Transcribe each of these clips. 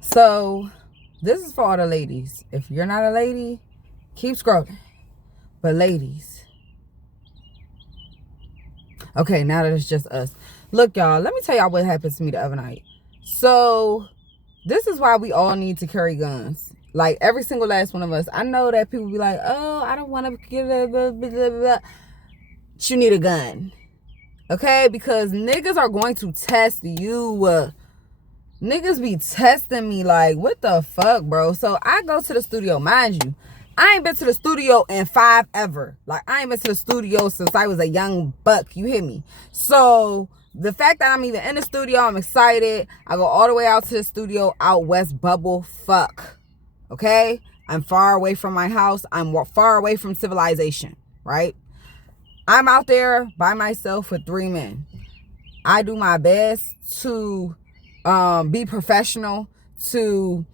So this is for all the ladies. If you're not a lady, keep scrolling. But ladies, okay, now that it's just us. Look, y'all, let me tell y'all what happened to me the other night. So this is why we all need to carry guns. Like every single last one of us. I know that people be like, oh, I don't want to get blah, blah, blah, blah, blah. You need a gun. Okay? Because niggas are going to test you. Niggas be testing me like, what the fuck, bro? So I go to the studio, mind you. I ain't been to the studio in 5 ever. Like, I ain't been to the studio since I was a young buck. You hear me? So the fact that I'm even in the studio, I'm excited. I go all the way out to the studio out West Bubble. Fuck. Okay? I'm far away from my house. I'm far away from civilization. Right? I'm out there by myself with 3 men. I do my best to be professional, to,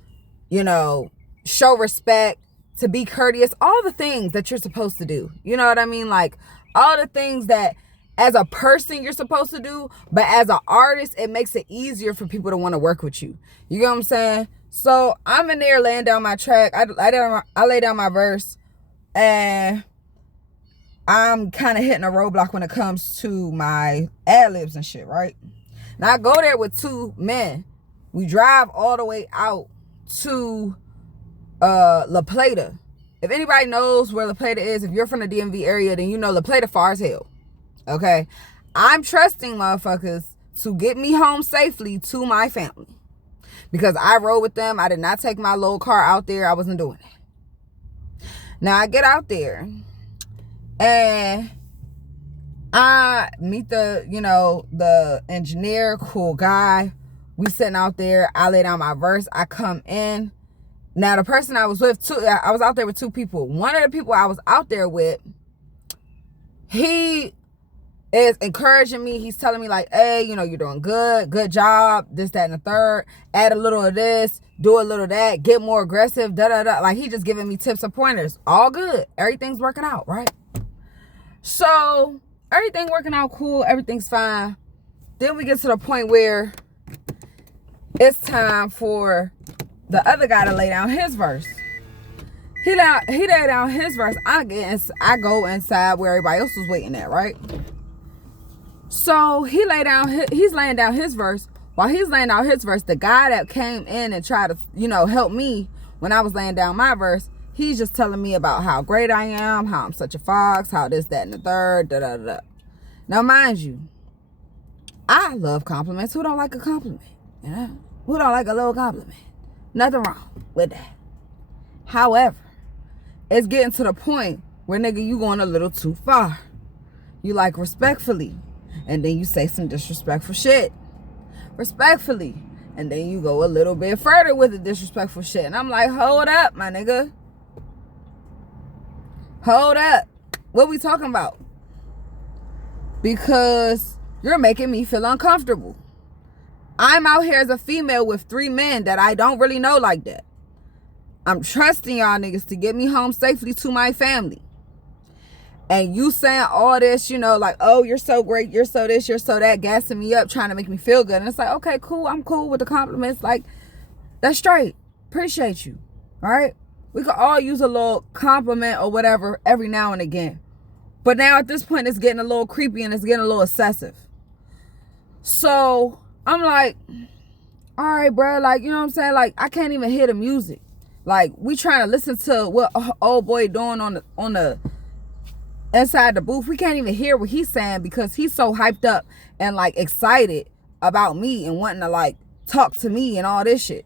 show respect, to be courteous, all the things that you're supposed to do. You know what I mean? Like, all the things that as a person you're supposed to do, but as an artist, it makes it easier for people to want to work with you. You get what I'm saying? So I'm in there laying down my track. I lay down my verse, and I'm kind of hitting a roadblock when it comes to my ad-libs and shit, right? Now I go there with 2 men. We drive all the way out to La Plata. If anybody knows where La Plata is, if you're from the DMV area, then you know La Plata far as hell. Okay? I'm trusting motherfuckers to get me home safely to my family. Because I rode with them. I did not take my little car out there. I wasn't doing it. Now I get out there, and I meet the engineer, cool guy. We sitting out there. I lay down my verse. I come in. Now the person I was with, I was out there with 2 people. One of the people I was out there with, he is encouraging me. He's telling me like, hey, you're doing good. Good job. This, that, and the third. Add a little of this. Do a little of that. Get more aggressive. Da-da-da. Like, he just giving me tips and pointers. All good. Everything's working out, right? So everything working out cool. Everything's fine. Then we get to the point where it's time for the other guy to lay down his verse. He laid down his verse. I go inside where everybody else was waiting at, right? So he's laying down his verse. While he's laying down his verse, the guy that came in and tried to, help me when I was laying down my verse, he's just telling me about how great I am, how I'm such a fox, how this, that, and the third, da-da-da. Now, mind you, I love compliments. Who don't like a compliment? Who don't like a little compliment? Nothing wrong with that. However, it's getting to the point where, nigga, you going a little too far. You like respectfully, and then you say some disrespectful shit. Respectfully. And then you go a little bit further with the disrespectful shit. And I'm like, hold up, my nigga. Hold up. What we talking about? Because you're making me feel uncomfortable. I'm out here as a female with 3 men that I don't really know like that. I'm trusting y'all niggas to get me home safely to my family. And you saying all this, like, oh, you're so great, you're so this, you're so that, gassing me up, trying to make me feel good. And it's like, okay, cool, I'm cool with the compliments. Like, that's straight. Appreciate you. All right? We could all use a little compliment or whatever every now and again. But now at this point, it's getting a little creepy and it's getting a little excessive. So I'm like, all right, bro. Like, you know what I'm saying? Like, I can't even hear the music. Like, we trying to listen to what old boy doing on the inside the booth. We can't even hear what he's saying because he's so hyped up and like excited about me and wanting to like talk to me and all this shit.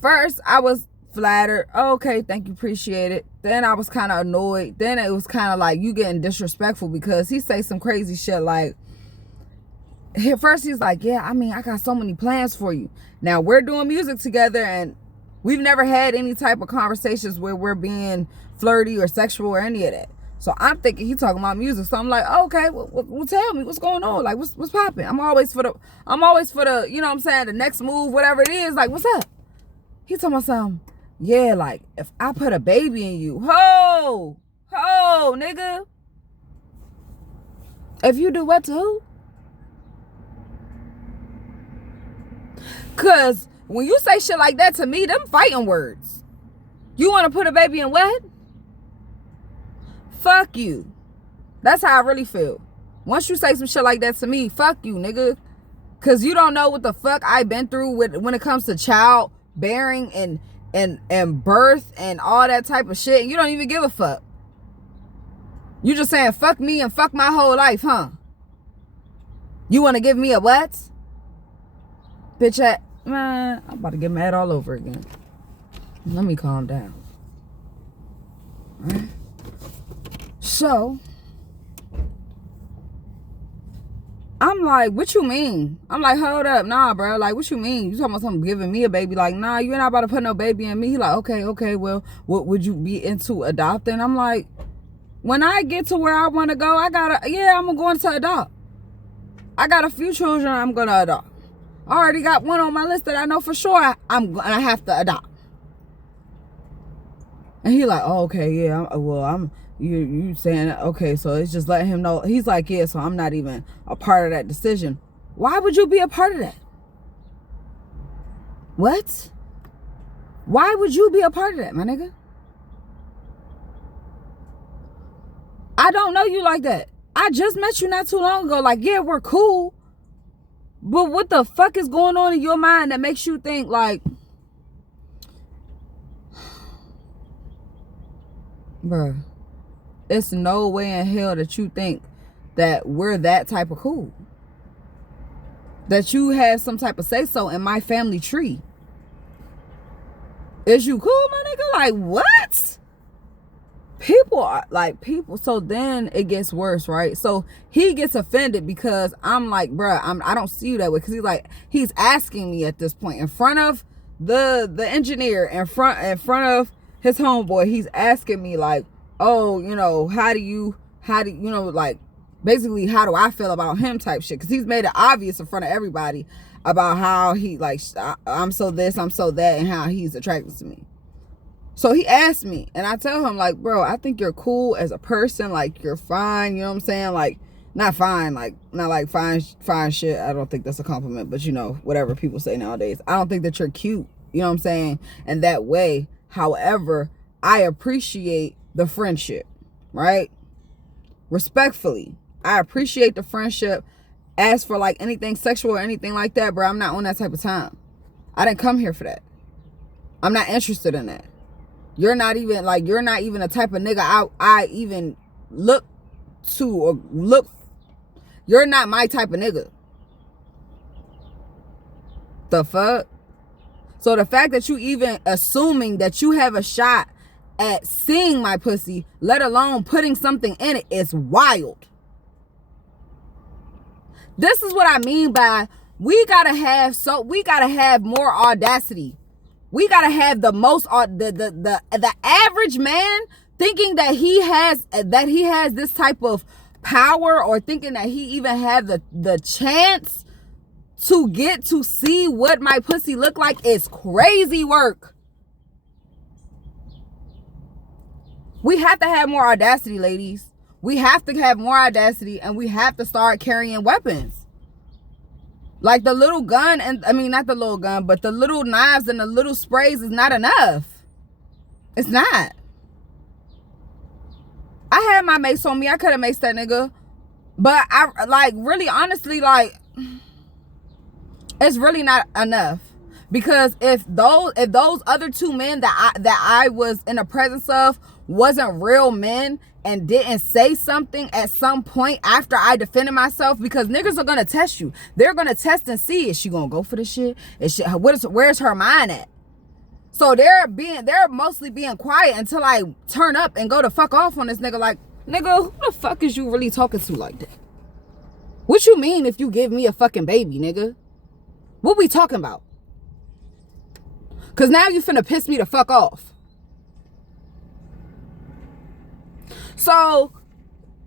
First, I was flattered. Oh, okay, thank you, appreciate it. Then I was kind of annoyed. Then it was kind of like you getting disrespectful because he say some crazy shit like, first he's like, yeah, I got so many plans for you. Now we're doing music together and we've never had any type of conversations where we're being flirty or sexual or any of that. So I'm thinking he talking about music. So I'm like, oh, okay, well, tell me what's going on. Like, what's popping? I'm always for the, you know what I'm saying, the next move, whatever it is. Like, what's up? He talking about something. Yeah, like, if I put a baby in you, ho, nigga. If you do what to who? Cause when you say shit like that to me, them fighting words. You want to put a baby in what? Fuck you. That's how I really feel. Once you say some shit like that to me, fuck you, nigga. Cause you don't know what the fuck I've been through when it comes to child bearing and birth and all that type of shit. You don't even give a fuck. You just saying fuck me and fuck my whole life, huh? You want to give me a what? Bitch, man, I'm about to get mad all over again. Let me calm down. All right. So, I'm like, what you mean? I'm like, hold up, nah, bro. Like, what you mean? You talking about something giving me a baby? Like, nah, you're not about to put no baby in me. He like, okay, well, what would you be into adopting? I'm like, when I get to where I want to go, I'm going to adopt. I got a few children I'm going to adopt. I already got one on my list that I know for sure I'm going to have to adopt. And he like, oh, okay, yeah, you saying, okay, so it's just letting him know. He's like, yeah, so I'm not even a part of that decision. Why would you be a part of that? What? Why would you be a part of that, my nigga? I don't know you like that. I just met you not too long ago. Like, yeah, we're cool. But what the fuck is going on in your mind that makes you think like, bruh, it's no way in hell that you think that we're that type of cool. That you have some type of say-so in my family tree. Is you cool, my nigga? Like, what? People. So then it gets worse, right? So he gets offended because I'm like, bruh, I don't see you that way. Because he's asking me at this point in front of the engineer, in front of his homeboy. He's asking me like, oh, how do you like, basically, how do I feel about him type shit? Because he's made it obvious in front of everybody about how he like, I'm so this, I'm so that, and how he's attracted to me. So he asked me, and I tell him like, bro, I think you're cool as a person. Like, you're fine. You know what I'm saying? Like, not fine. Like, not like fine shit. I don't think that's a compliment, but whatever people say nowadays. I don't think that you're cute. You know what I'm saying? In that way. However, I appreciate the friendship, right? Respectfully, I appreciate the friendship. As for like anything sexual or anything like that, bro, I'm not on that type of time. I didn't come here for that. I'm not interested in that. You're not even a type of nigga I even look to or look. You're not my type of nigga. The fuck? So the fact that you even assuming that you have a shot at seeing my pussy, let alone putting something in it, is wild. This is what I mean by we gotta have more audacity. We gotta have the most the average man thinking that he has this type of power, or thinking that he even have the chance to get to see what my pussy look like is crazy work. We have to have more audacity, ladies. We have to have more audacity, and we have to start carrying weapons. Like the little gun, not the little gun, but the little knives and the little sprays is not enough. It's not. I had my mace on me. I could have maced that nigga. But I, like, really, honestly, like, it's really not enough. Because if those other two men that I was in the presence of wasn't real men and didn't say something at some point after I defended myself, because niggas are gonna test you. They're gonna test and see, is she gonna go for the shit? Where's her mind at? So they're mostly being quiet until I turn up and go to fuck off on this nigga. Like, nigga, who the fuck is you really talking to like that? What you mean if you give me a fucking baby, nigga? What we talking about? Cause now you finna piss me the fuck off. So,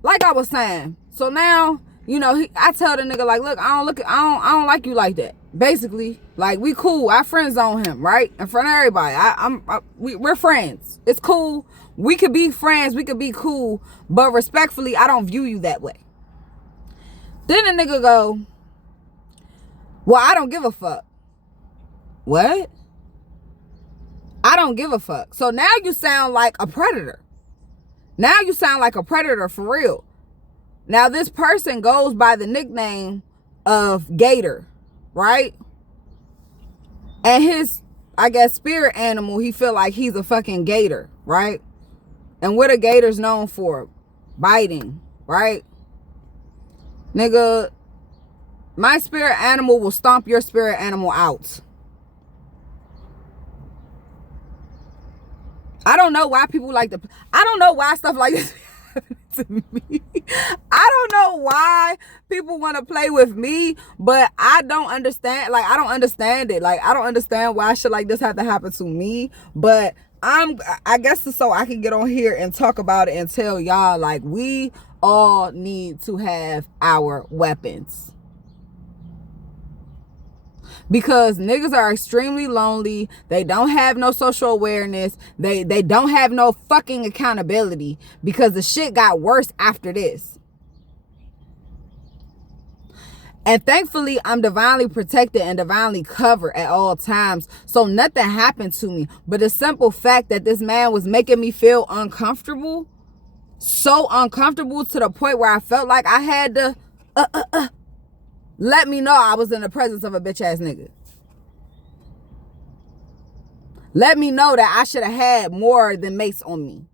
like I was saying, so now, I tell the nigga, like, look, I don't like you like that. Basically, like, we cool. I friend zone him, right? In front of everybody. We're friends. It's cool. We could be friends. We could be cool. But respectfully, I don't view you that way. Then the nigga go, well, I don't give a fuck. What? I don't give a fuck. So now you sound like a predator. Now you sound like a predator for real. Now this person goes by the nickname of Gator, right? And his, I guess, spirit animal, he feel like he's a fucking gator, right? And what are gators known for? Biting, right? Nigga, my spirit animal will stomp your spirit animal out. I don't know why people like to, I don't know why stuff like this to me. I don't know why people want to play with me, but I don't understand. Like, I don't understand it. Like, I don't understand why shit like this had to happen to me. But I guess it's so I can get on here and talk about it and tell y'all, like, we all need to have our weapons. Because niggas are extremely lonely. They don't have no social awareness. They don't have no fucking accountability, because the shit got worse after this. And thankfully, I'm divinely protected and divinely covered at all times. So nothing happened to me. But the simple fact that this man was making me feel uncomfortable, so uncomfortable to the point where I felt like I had to let me know I was in the presence of a bitch ass nigga. Let me know that I should have had more than mace on me.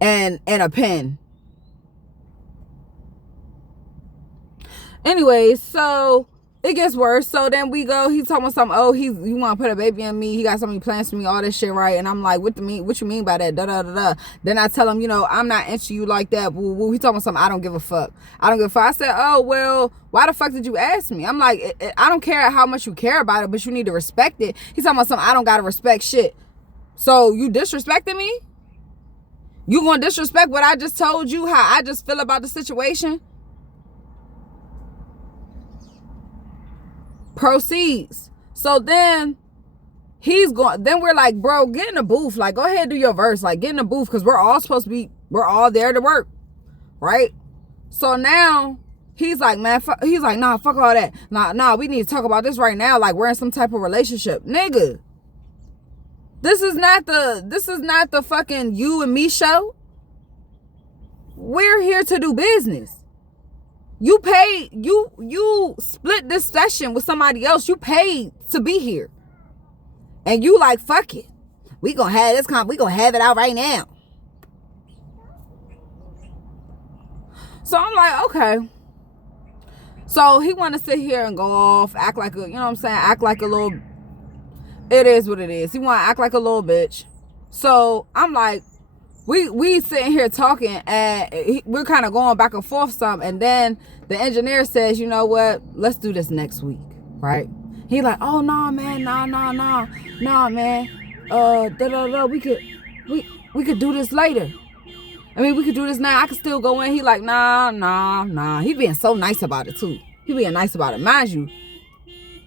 And a pen. Anyways, so it gets worse. So then we go, he's talking about something, oh, you want to put a baby in me, he got so many plans for me, all this shit, right? And I'm like, what you mean by that? Da da da da. Then I tell him, I'm not into you like that. He talking about something, I don't give a fuck. I said, oh, well, why the fuck did you ask me? I'm like, I don't care how much you care about it, but you need to respect it. He's talking about something, I don't gotta respect shit. So you disrespecting me? You gonna disrespect what I just told you, how I just feel about the situation? Proceeds. So then then we're like, bro, get in the booth. Like, go ahead, do your verse. Like, get in the booth, because we're all there to work, right? So now he's like, man, he's like, nah, fuck all that. Nah, we need to talk about this right now. Like, we're in some type of relationship. Nigga, this is not the fucking you and me show. We're here to do business. You paid, you split this session with somebody else. You paid to be here. And you like, fuck it. We gonna have this we gonna have it out right now. So I'm like, okay. So he wanna sit here and go off, act like a, act like a little, it is what it is. He wanna act like a little bitch. So I'm like, we sitting here talking, and we're kind of going back and forth some, and then the engineer says, you know what, let's do this next week, right? He like, oh no, man, nah, man, we could do this later. I mean, we could do this now. I could still go in. He like, nah. He being so nice about it too. He being nice about it. Mind you,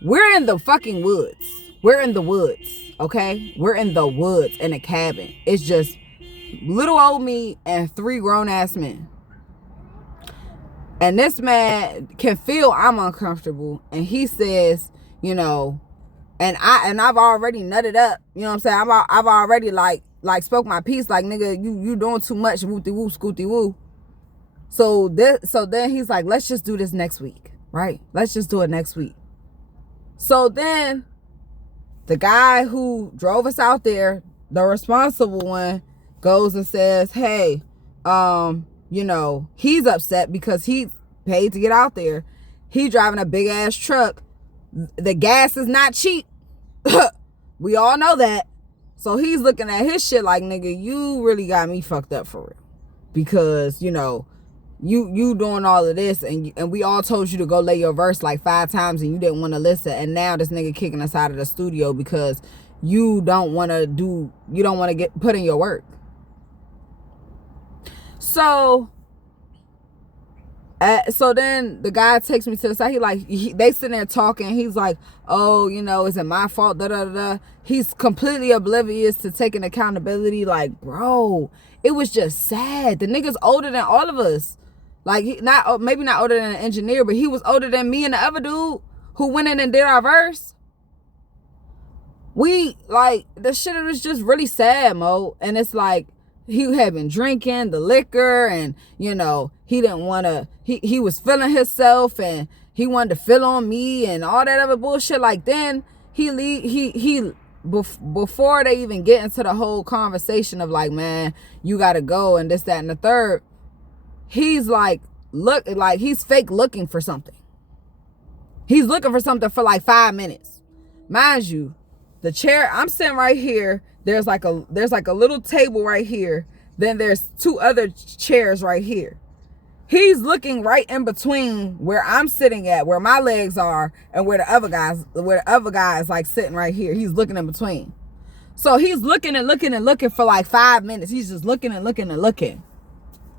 we're in the fucking woods. We're in the woods, okay? We're in the woods in a cabin. It's just little old me and 3 grown-ass men. And this man can feel I'm uncomfortable. And he says, and I've already nutted up. You know what I'm saying? I've already like spoke my piece. Like, nigga, you doing too much. Woo-de woo, scooty woo. So then he's like, let's just do this next week, right? Let's just do it next week. So then the guy who drove us out there, the responsible one, goes and says, hey, he's upset because he paid to get out there. He driving a big ass truck. The gas is not cheap. We all know that. So he's looking at his shit like, nigga, you really got me fucked up for real. Because, you doing all of this, and we all told you to go lay your verse like 5 times and you didn't want to listen. And now this nigga kicking us out of the studio because you don't want to get put in your work. So then the guy takes me to the side. They sitting there talking. He's like, oh, is it my fault? Da da da. He's completely oblivious to taking accountability. Like, bro, it was just sad. The nigga's older than all of us. Like, maybe not older than an engineer, but he was older than me and the other dude who went in and did our verse. We, like, the shit was just really sad, Mo. And it's like, he had been drinking the liquor, and, you know, he didn't want to, he was feeling himself, and he wanted to feel on me and all that other bullshit. Like, then before they even get into the whole conversation of like, man, you gotta go and this, that, and the third, he's like, he's fake looking for something. He's looking for something for like 5 minutes. Mind you, the chair, I'm sitting right here. There's like a little table right here. Then there's 2 other chairs right here. He's looking right in between where I'm sitting at, where my legs are, and where the other guy is like sitting right here. He's looking in between. So he's looking and looking and looking for like 5 minutes. He's just looking and looking and looking.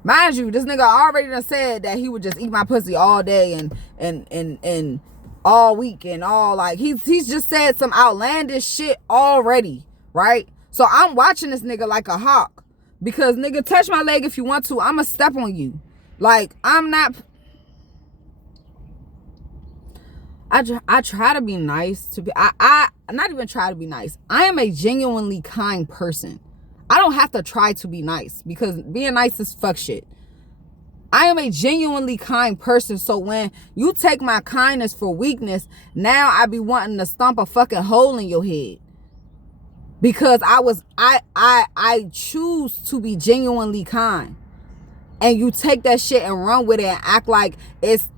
Mind you, this nigga already done said that he would just eat my pussy all day and all week and all, like, he's just said some outlandish shit already, right? So I'm watching this nigga like a hawk, because nigga, touch my leg if you want to. I'ma step on you. Like, I'm not. I try to be nice to be. I not even try to be nice. I am a genuinely kind person. I don't have to try to be nice, because being nice is fuck shit. I am a genuinely kind person, so when you take my kindness for weakness, now I be wanting to stomp a fucking hole in your head. Because I choose to be genuinely kind. And you take that shit and run with it and act like it's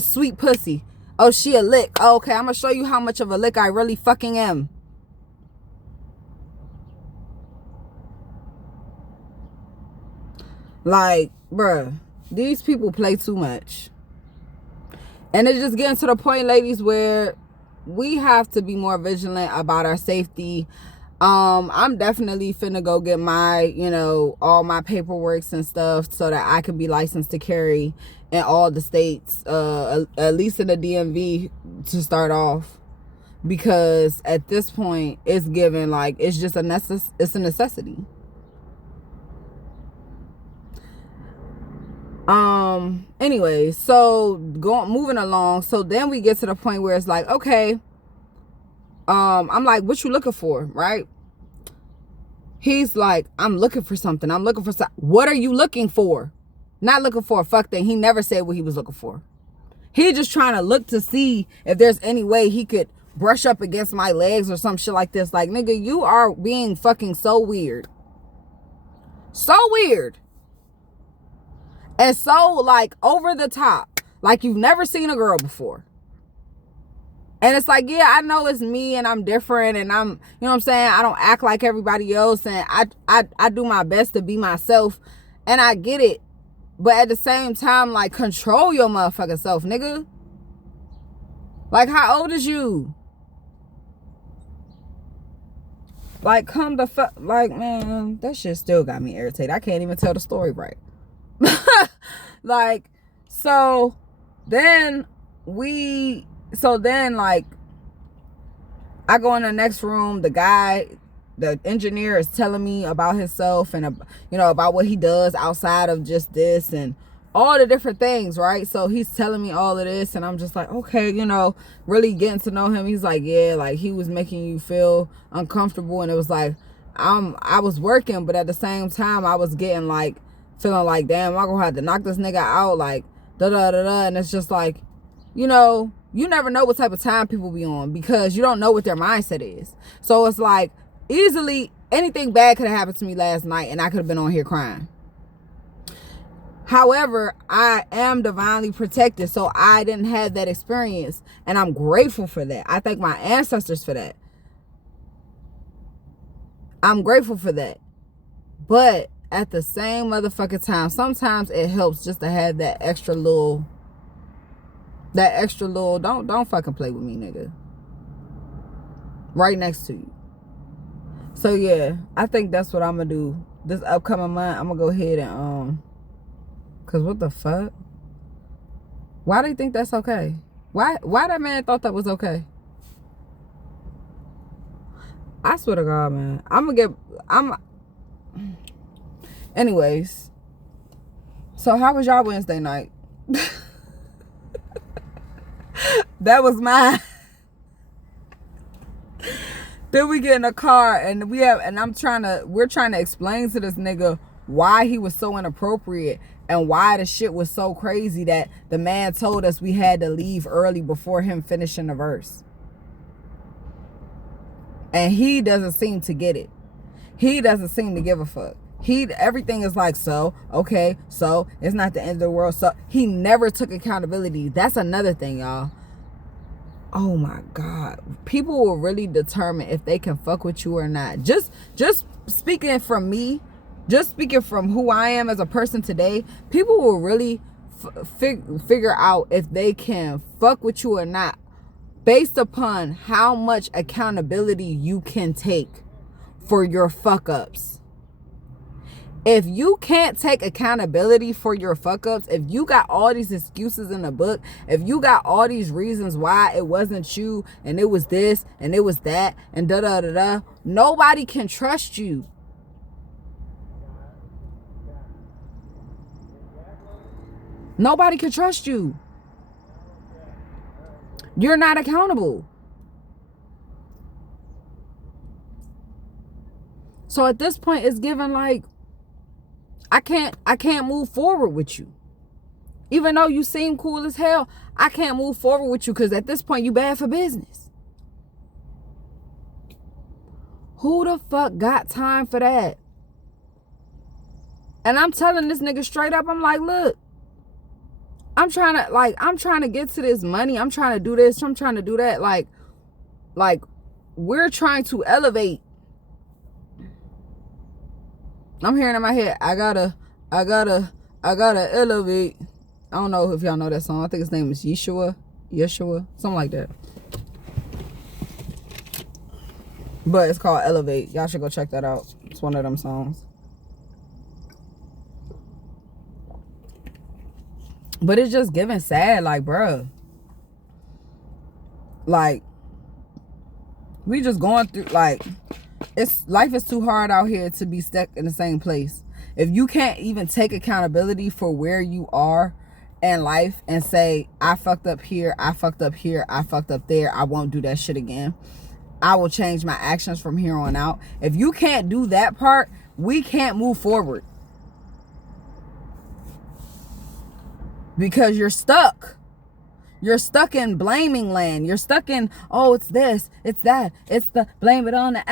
sweet pussy. Oh, she a lick. Oh, okay, I'm gonna show you how much of a lick I really fucking am. Like, bruh, these people play too much. And it's just getting to the point, ladies, where we have to be more vigilant about our safety. I'm definitely finna go get my, you know, all my paperwork and stuff so that I can be licensed to carry in all the states, at least in the DMV to start off. Because at this point, it's given, like, it's just it's a necessity. Anyway, so moving along. So then we get to the point where it's like, okay, I'm like, what you looking for, right? He's like, I'm looking for something. I'm looking for something. What are you looking for? Not looking for a fuck thing. He never said what he was looking for. He just trying to look to see if there's any way he could brush up against my legs or some shit like this. Like, nigga, you are being fucking so weird. So weird. And so, like, over the top. Like, you've never seen a girl before. And it's like, yeah, I know it's me and I'm different and I'm, you know what I'm saying? I don't act like everybody else, and I do my best to be myself, and I get it. But at the same time, like, control your motherfucking self, nigga. Like, how old is you? Like, come the fuck, like, man, that shit still got me irritated. I can't even tell the story right. Like, so then like, I go in the next room. The engineer is telling me about himself and, you know, about what he does outside of just this and all the different things, right? So he's telling me all of this, and I'm just like, okay, you know, really getting to know him. He's like, yeah, like, he was making you feel uncomfortable, and it was like, I was working, but at the same time, I was getting like, feeling like, damn, I'm gonna have to knock this nigga out, like, da-da-da-da. And it's just like, you know, you never know what type of time people be on, because you don't know what their mindset is. So it's like, easily anything bad could have happened to me last night and I could have been on here crying. However, I am divinely protected, so I didn't have that experience, and I'm grateful for that. I thank my ancestors for that. I'm grateful for that. But at the same motherfucking time, sometimes it helps just to have that extra little, don't fucking play with me, nigga, right next to you. So yeah, I think that's what I'm gonna do this upcoming month. I'm gonna go ahead and cause what the fuck? Why do you think that's okay? Why that man thought that was okay? I swear to God, man. Anyways, so how was y'all Wednesday night? That was mine. Then we get in a car and we're trying to explain to this nigga why he was so inappropriate and why the shit was so crazy that the man told us we had to leave early before him finishing the verse. And he doesn't seem to get it. He doesn't seem to give a fuck. Everything is like, so, okay, so it's not the end of the world. So he never took accountability. That's another thing, y'all. Oh my God. People will really determine if they can fuck with you or not. Just speaking from me, just speaking from who I am as a person today, people will really figure out if they can fuck with you or not based upon how much accountability you can take for your fuck ups. If you can't take accountability for your fuck ups, if you got all these excuses in the book, if you got all these reasons why it wasn't you and it was this and it was that and da da da da, nobody can trust you. Nobody can trust you. You're not accountable. So at this point, it's given like, I can't move forward with you. Even though you seem cool as hell, I can't move forward with you because at this point, you bad for business. Who the fuck got time for that? And I'm telling this nigga straight up, I'm like, look, I'm trying to get to this money. I'm trying to do this. I'm trying to do that. Like we're trying to elevate. I'm hearing in my head, I gotta elevate. I don't know if y'all know that song. I think his name is Yeshua, something like that. But it's called Elevate. Y'all should go check that out. It's one of them songs. But it's just giving sad, like, bruh. Like, we just going through, like, life is too hard out here to be stuck in the same place. If you can't even take accountability for where you are in life and say, I fucked up here, I fucked up here, I fucked up there, I won't do that shit again. I will change my actions from here on out. If you can't do that part, we can't move forward. Because you're stuck. You're stuck in blaming land. You're stuck in, oh, it's this, it's that, it's the blame it on the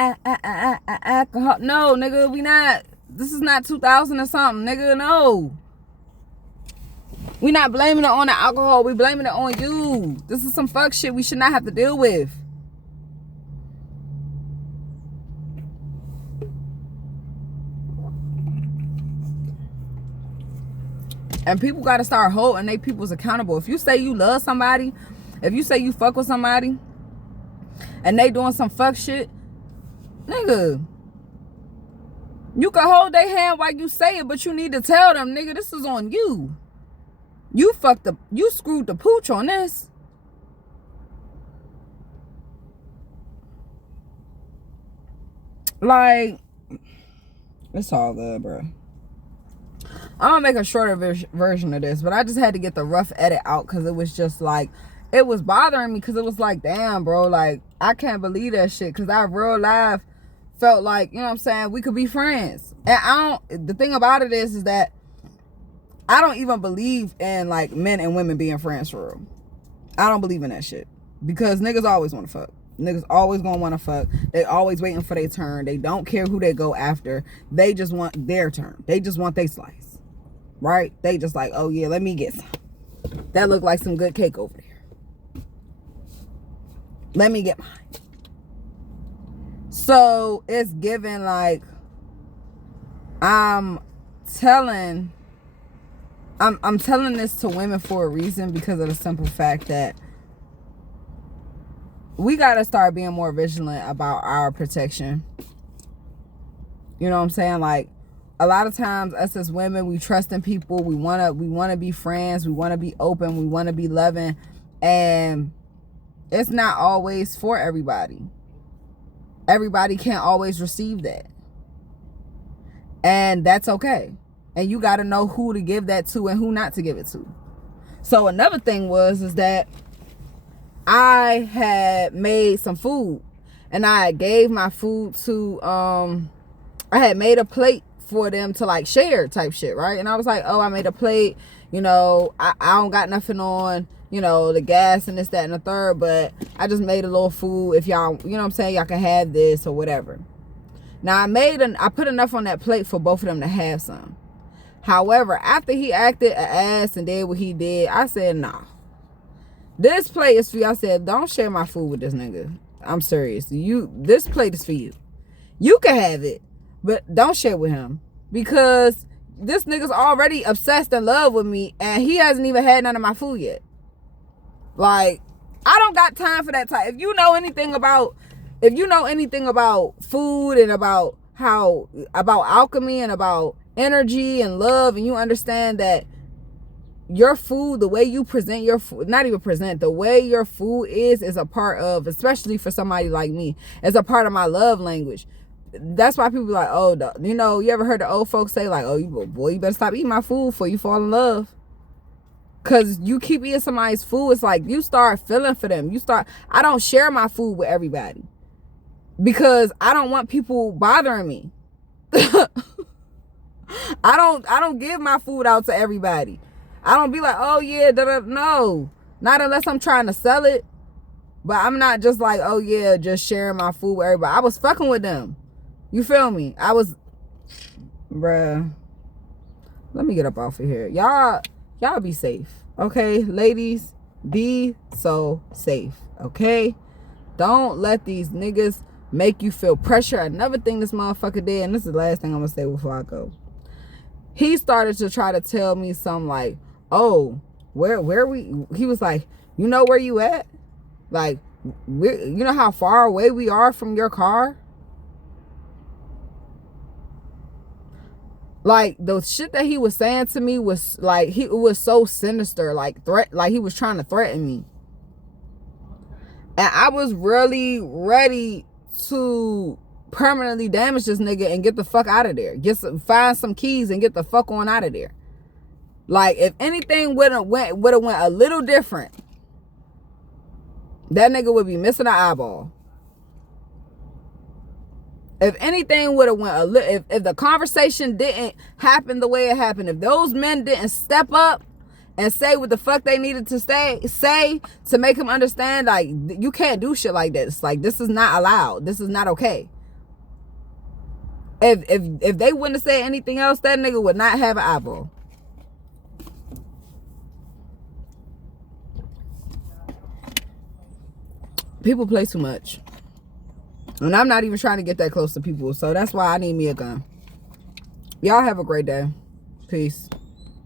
alcohol. No, nigga, we not. This is not 2000 or something, nigga. No. We not blaming it on the alcohol. We blaming it on you. This is some fuck shit we should not have to deal with. And people got to start holding they peoples accountable. If you say you love somebody, if you say you fuck with somebody, and they doing some fuck shit, nigga, you can hold their hand while you say it, but you need to tell them, nigga, this is on you. You fucked up. You screwed the pooch on this. Like, it's all good, bro. I'm gonna make a shorter version of this, but I just had to get the rough edit out because it was just like, it was bothering me because it was like, damn, bro, like, I can't believe that shit because I real life felt like, you know what I'm saying, we could be friends. And the thing about it is that I don't even believe in like men and women being friends for real. I don't believe in that shit because niggas always want to fuck. Niggas always gonna want to fuck. They always waiting for their turn. They don't care who they go after. They just want their turn. They just want their slice. Right? They just like, oh yeah, let me get some. That look like some good cake over there. Let me get mine. So it's given like, I'm telling this to women for a reason because of the simple fact that we got to start being more vigilant about our protection. You know what I'm saying? Like, a lot of times us as women, we trust in people. We want to be friends. We want to be open. We want to be loving. And it's not always for everybody. Everybody can't always receive that. And that's okay. And you got to know who to give that to and who not to give it to. So another thing is that I had made some food and I gave my food to I had made a plate for them to like share type shit, right? And I was like, oh, I made a plate, you know, I don't got nothing on, you know, the gas and this, that, and the third, but I just made a little food. If y'all, you know what I'm saying, y'all can have this or whatever. Now I put enough on that plate for both of them to have some. However, after he acted an ass and did what he did, I said, nah, this plate is for you. I said, don't share my food with this nigga. I'm serious. This plate is for you. You can have it, but don't share with him, because this nigga's already obsessed in love with me and he hasn't even had none of my food yet. Like, I don't got time for that type. If you know anything about food and about alchemy and about energy and love, and you understand that your food, the way you present your food, not even present, the way your food is a part of, especially for somebody like me, is a part of my love language. That's why people like, oh, you know, you ever heard the old folks say like, oh, you better stop eating my food before you fall in love. Cause you keep eating somebody's food, it's like you start feeling for them. I don't share my food with everybody because I don't want people bothering me. I don't give my food out to everybody. I don't be like, oh yeah, no, not unless I'm trying to sell it. But I'm not just like, oh yeah, just sharing my food with everybody. I was fucking with them. You feel me? Bruh. Let me get up off of here. Y'all be safe. Okay, ladies, be so safe. Okay? Don't let these niggas make you feel pressure. Another thing this motherfucker did, and this is the last thing I'm gonna say before I go. He started to try to tell me something like, oh, he was like, you know where you at? Like, you know how far away we are from your car? Like, the shit that he was saying to me was like, it was so sinister, like he was trying to threaten me. And I was really ready to permanently damage this nigga and get the fuck out of there. Find some keys and get the fuck on out of there. Like, if anything would have went a little different, that nigga would be missing an eyeball. If anything would have went a little, if the conversation didn't happen the way it happened, if those men didn't step up and say what the fuck they needed to say to make him understand, like, you can't do shit like this. Like, this is not allowed. This is not okay. If they wouldn't have said anything else, that nigga would not have an eyeball. People play too much. And I'm not even trying to get that close to people. So that's why I need me a gun. Y'all have a great day. Peace.